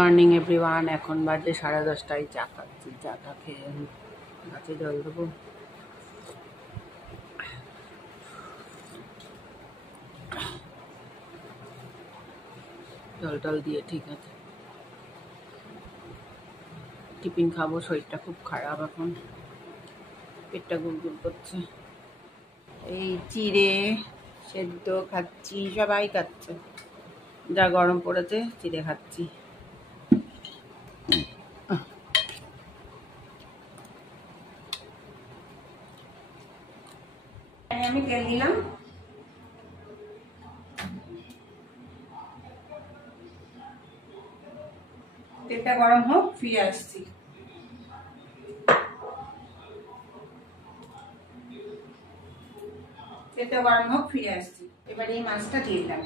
Morning everyone. এখন বাজে 10:30। চা খাচ্ছি। চাটা খেয়ে গাছে জল দেবো। জল টল দিয়ে ঠিক আছে, টিফিন খাবো। শরীরটা খুব খারাপ, এখন পেটটা গুড়গুড় করছে। এই চিড়ে সেদ্ধ খাচ্ছি, সবাই খাচ্ছে। যা গরম পড়েছে, চিড়ে খাচ্ছি। আমি তেল দিলাম, তেলটা গরম হোক, ফিরে আসছি। তেলটা গরম হোক, ফিরে আসছি। এবার এই মাছটা দিয়ে দিলাম।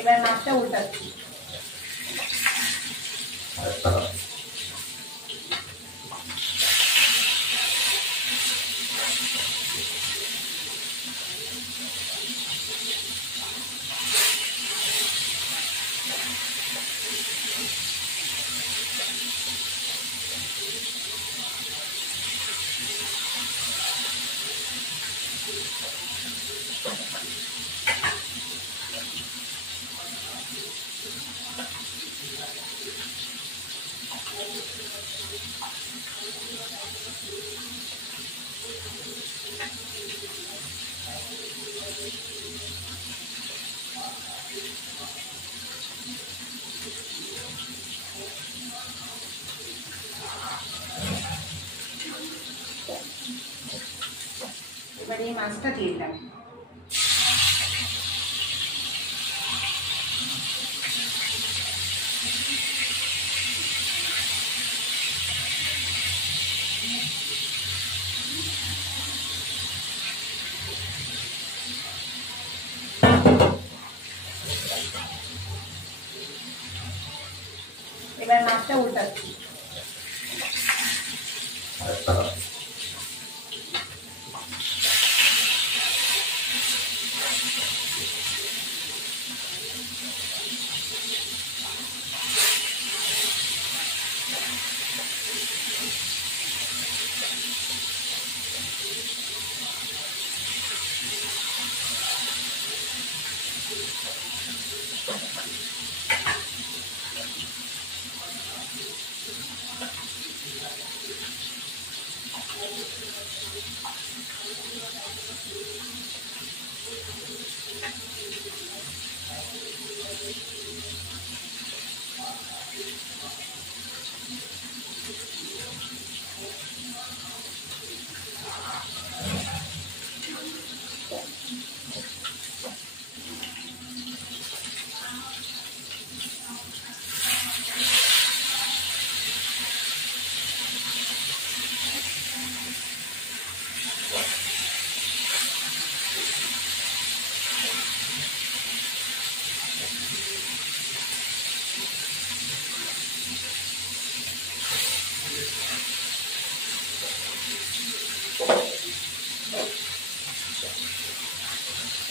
এবার মাছটা উল্টাচ্ছি। এবার এই মাছটা দিয়ে দিলাম। এবার মাছটা উল্টাচ্ছি।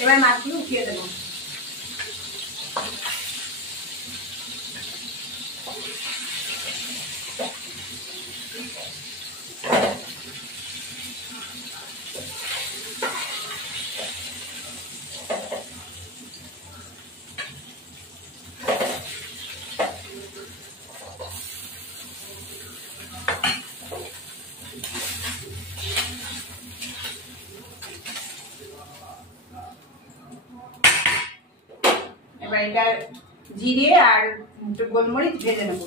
এবার মাছগুলো উঠিয়ে দেবো। এবার এটা জিরে আর গোলমরিচ ভেজে নেব।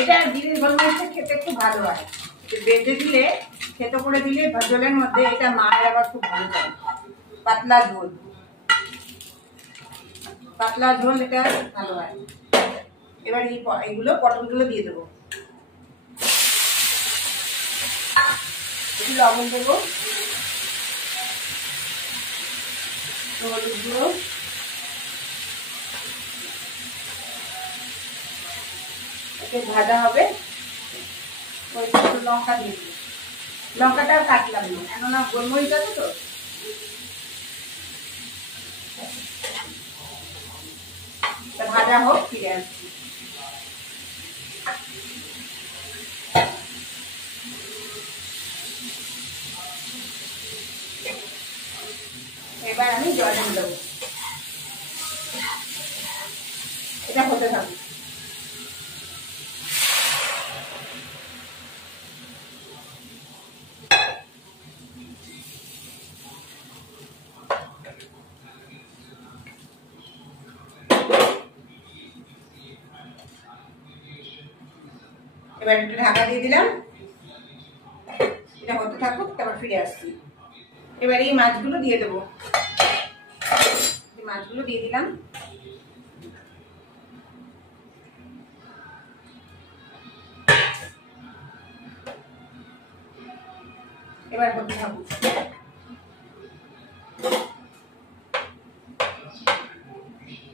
এটা জিরে গোলমরিচটা খেতে খুব ভালো হয়। বেজে দিলে, খেতে করে দিলে ঝোলের মধ্যে, এটা মায়ের আবার খুব ভালো হয়। পাতলা ঝোল, পাতলা ঝোল এটা ভালো হয়। এবার এইগুলো পটলগুলো দিয়ে দেবো। একটু লবণ দেবো, হলুদ গুঁড়ো, একটু ভাজা হবে। ওই লঙ্কা দিয়ে দিই, লঙ্কাটা আর কাটলাম না কেননা গোলমরিচ আছে তো। ভাজা হোক, ফিরে আসছি। এবার আমি জল দিয়ে দেবো, এটা হতে থাকুক। এবার একটু ঢাকা দিয়ে দিলাম, এটা হতে থাকুক, তারপর ফিরে আসছি। এবার এই মাছগুলো দিয়ে দেবো, মাছগুলো দিয়ে দিলাম। এবার হতে থাকুক,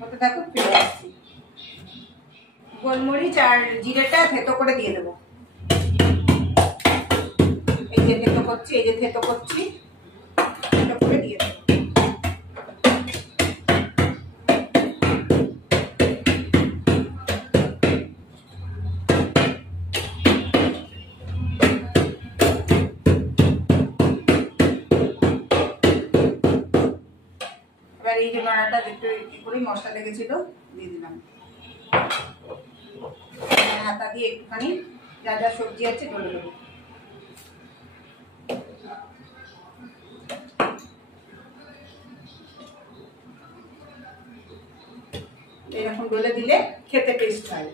হতে থাকুক, ফিরে আসছি। গোলমরিচ আর জিরেটা থেতো করে দিয়ে দেবো। এই যে থেতো করছি, এই যে থেতো করছি, থেতো করে দিয়ে দেবো। এবার এই যে বানাটা একটু করেই মশলা লেগেছিল, দিয়ে দিলাম। হাতা দিয়ে একটুখানি যা যা সবজি আছে ঢেলে দেবো। এরকম ডলে দিলে খেতে টেস্ট হয়।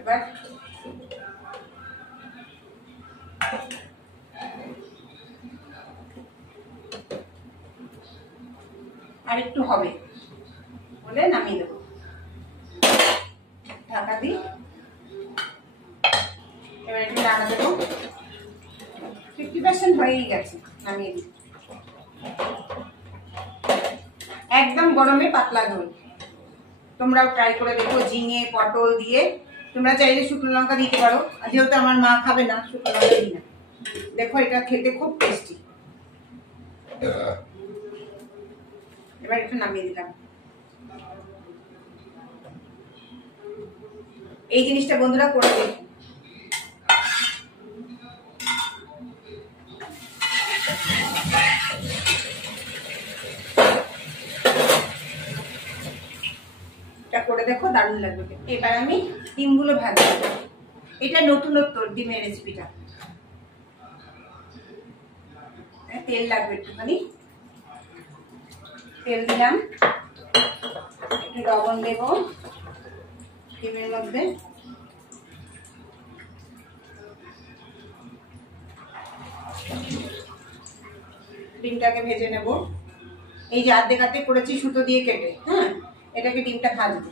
এবার আর একটু হবে, বলে নামিয়ে দেবো। ঢাকা দিই, এবার একটু নাড়া দেবো। 50% হয়েই গেছে, নামিয়ে দিই। একদম গরমে পাতলা ঝোল, তোমরাও ট্রাই করে দেখো। ঝিঙে পটল দিয়ে, তোমরা চাইলে শুকনো লঙ্কা দিতে পারো, আর যেহেতু আমার মা খাবে না শুকনো লঙ্কা দিই না। দেখো এটা খেতে খুব টেস্টি। এবার একটু নামিয়ে দিলাম। এই জিনিসটা বন্ধুরা করে দেখো। এটা করে দেখো, দারুণ লাগবে। এবার আমি ডিমগুলো ভাজবো। এটা নতুনত্ব ডিমের রেসিপিটা। তেল লাগবে একটুখানি, তেল দিলাম, একটু লবণ দেব ডিমের মধ্যে, ডিমটাকে ভেজে নেব। এই যে আর্ধেক আর্ধেক করেছি সুতো দিয়ে কেটে, হ্যাঁ, এটাকে ডিমটা ভাজবো।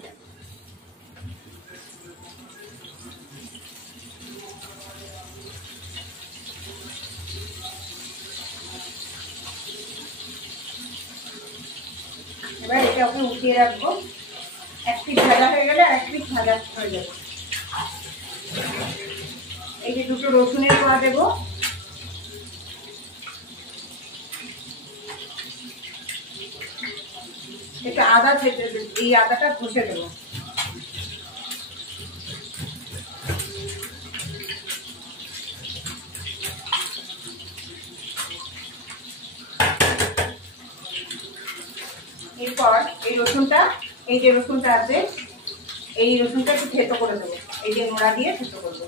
এবার এটা ওকে উঠিয়ে রাখবো। এক পিঠ ভাজা হয়ে গেলে এক পিঠ ভাজা হয়ে যাবে। এই যে দুটো রসুনের কোয়া দেবো, একটু আদা ছেড়ে, এই আদাটা ঘষে দেবো। এরপর এই রসুনটা, এই যে রসুনটা আছে, এই রসুনটা একটু থেতো করে দেবো। এই যে নোড়া দিয়ে থেতো করবো।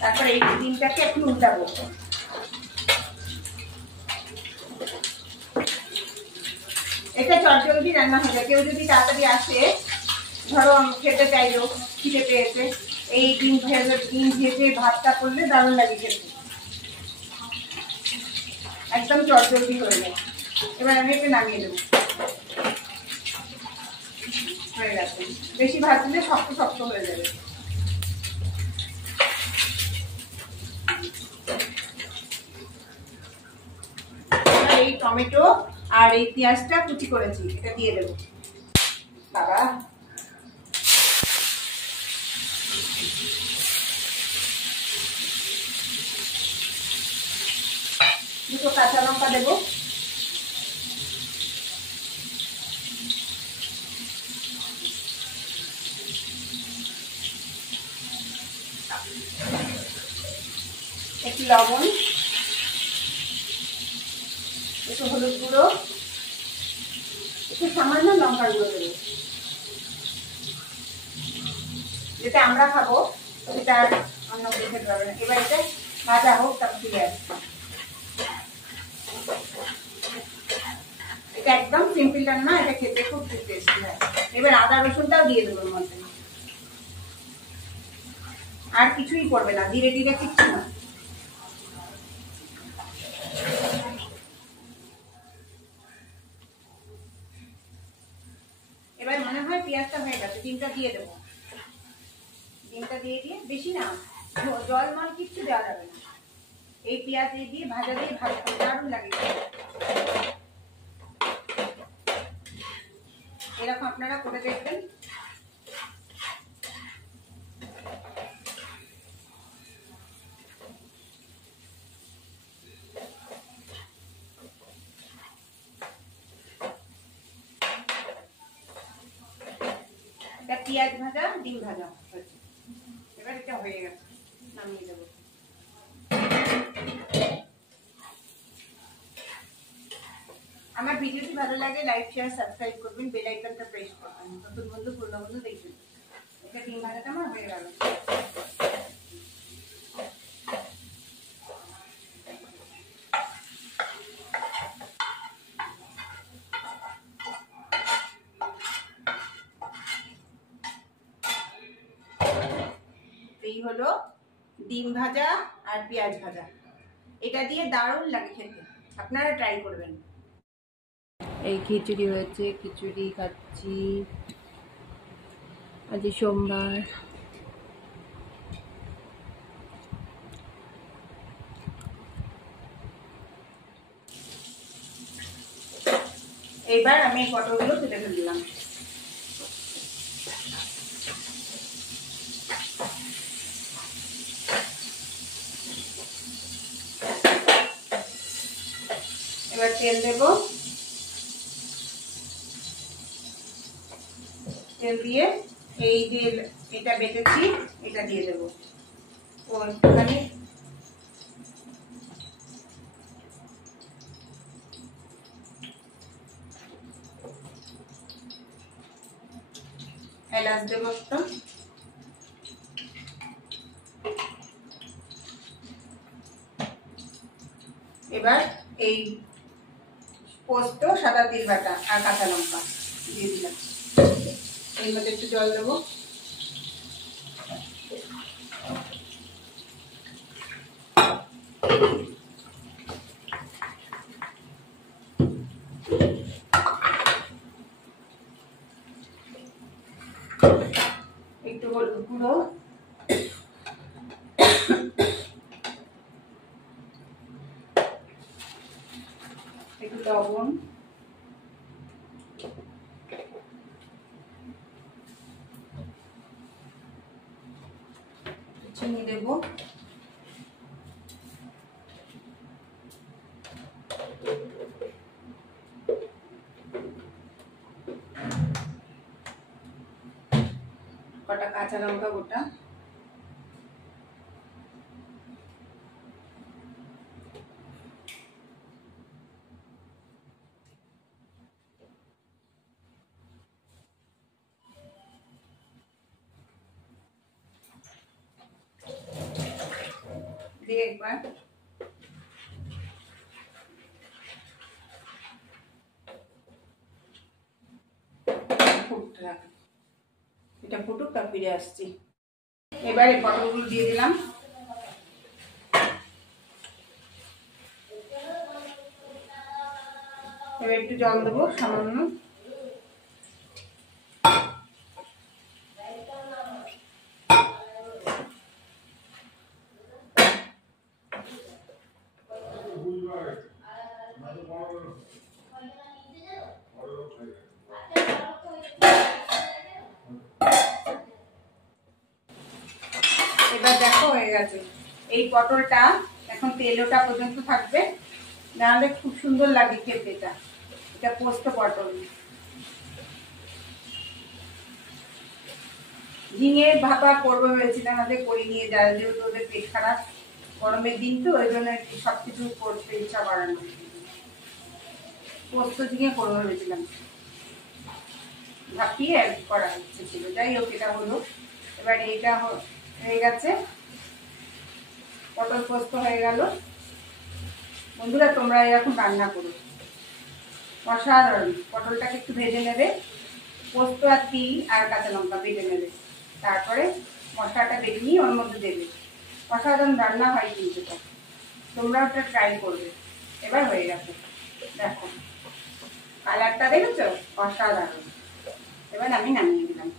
তারপর এই ডিমটাকে একটু উল্টাবো। এটা চটজলদি রান্না হয়ে যায়। কেউ যদি তাড়াতাড়ি আসে, ধরো খেতে চাইলো, খিদে পেয়েছে, এই ডিম ভেজে ভাতটা করলে দারুণ লাগে খেতে, একদম চটজলদি হয়ে যায়। এবার আমি একে নামিয়ে দেবো, হয়ে গেছে। বেশি ভাত দিলে শক্ত শক্ত হয়ে যাবে। এই টমেটো আর এই পেঁয়াজটা কুচি করেছি, এটা দিয়ে দেবো। বাবা, দুটো কাঁচা লঙ্কা দেবো, একটু লবণ, একটু হলুদ গুঁড়ো, একটু সামান্য লঙ্কার গুঁড়ো দেবো। যেটা আমরা খাবো সেটা অন্য কেউ খেতে পারবে না। এবার এটা ভাজা হোক, তারপর ফিরে আসবো। এটা একদম সিম্পল রান্না, এটা খেতে খুব টেস্টি হয়। এবার আদা রসুনটাও দিয়ে দেবো এর মধ্যে, আর কিছুই করবে না, ধীরে ধীরে কিচ্ছু না। এবার মনে হয় পেঁয়াজটা হয়ে গেছে, ডিমটা দিয়ে দেবো। ডিমটা দিয়ে বেশি না, জল মল কিচ্ছু দেওয়া যাবে না। এই পেঁয়াজ দিয়ে ভাজা দিয়ে ভাজা দারুণ লাগে। এরকম আপনারা করে দেখবেন। পেঁয়াজ ভাজা ডিম ভাজা হয়েছে, এবার এটা হয়ে গেছে, নামিয়ে দেবো। আমার ভিডিওটি ভালো লাগে লাইক শেয়ার সাবস্ক্রাইব করবেন, বেল আইকনটা প্রেস করবেন। নতুন বন্ধু পুরনো বন্ধু দেখবেন। এটা ডিম ভাজাটা আমার হয়ে গেল। এই হলো ডিম ভাজা আর পেঁয়াজ ভাজা, এটা দিয়ে দারুণ লাগে খেতে, আপনারা ট্রাই করবেন। এই খিচুড়ি হয়েছে, খিচুড়ি খাচ্ছি, আজ সোমবার। এবার আমি পটলগুলো কেটে ফেললাম। এবার তেল দেব, তেল দিয়ে এই যে এটা বেটেছি এটা দিয়ে দেবো। ওখানে এলাচ দেবো একটা, এবার এই পোস্ত, সাদা তিল বাটা আর কাঁচা লঙ্কা দিয়ে দিলাম। এর মধ্যে একটু জল দেবো, একটু হলুদ গুঁড়ো, একটু লবণ, চিনি দেবো, কটা কাঁচা লঙ্কা গোটা, দিয়ে একবার ফুটতে রাখ। এটা ফুটুক, তা ফিরে আসছি। এবার এই পটলগুলো দিয়ে দিলাম। এবার একটু জল দেবো সামান্য। এবার দেখো হয়ে গেছে। এই পটলটা এখন তেল ওঠা পর্যন্ত থাকবে, নাহলে খুব সুন্দর লাগে খেতে। এটা পোস্ত পটল। ঝিঙে ভাপা করবো ভেবেছিলাম, আমাদের করে নিয়ে যায়, যেহেতু ওদের পেট খারাপ, গরমের দিন তো ওই জন্য সবকিছু করতে ইচ্ছা করে না। পোস্ত ঝিঙে করবো ভেবেছিলাম, ভাপিয়ে করা ইচ্ছে ছিল। যাই হোক, এটা হলো। এবার এইটা হয়ে গেছে, পটল পোস্ত হয়ে গেল। বন্ধুরা, তোমরা এরকম রান্না করো, অসাধারণ। পটলটাকে একটু ভেজে নেবে, পোস্ত আর তিল আর কাঁচা লঙ্কা বেটে নেবে, তারপরে মশলাটা বেটে নিয়ে ওর মধ্যে দেবে। অসাধারণ রান্না হয় কিন্তু এটা, তোমরা ওটা ট্রাই করবে। এবার হয়ে গেছে, দেখো কালারটা দেখেছো, অসাধারণ। এবার আমি নামিয়ে দিলাম।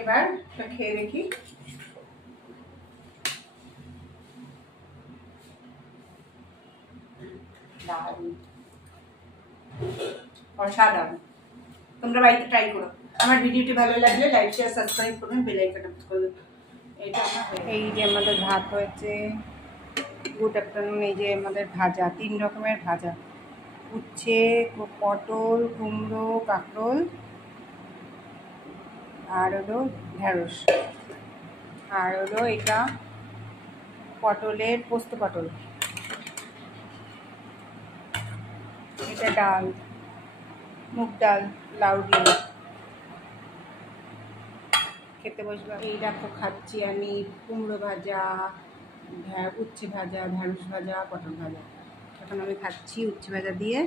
এবার খেয়ে দেখি। অসাধারণ, তোমরা বাড়িতে ট্রাই করো। আমার ভিডিওটি ভালো লাগলে লাইক শেয়ার সাবস্ক্রাইব করবেন, বেল আইকনটা প্রেস করবেন। এটা এই যে আমাদের ভাত হয়েছে। Good afternoon. এই যে আমাদের ভাজা, 3 রকমের ভাজা, উচ্ছে, পটল, কুমড়ো, কাঁকরোল, আর হলো ঢেঁড়স, আর হলো এটা পটলের পোস্ত পটল। এটা ডাল, মুগ ডাল, লাউ দিয়ে খেতে বসলাম। এই দেখো খাচ্ছি আমি কুমড়ো ভাজা, উচ্ছে ভাজা, ঢেঁড়স ভাজা, পটল ভাজা। এখন আমি খাচ্ছি উচ্ছে ভাজা দিয়ে।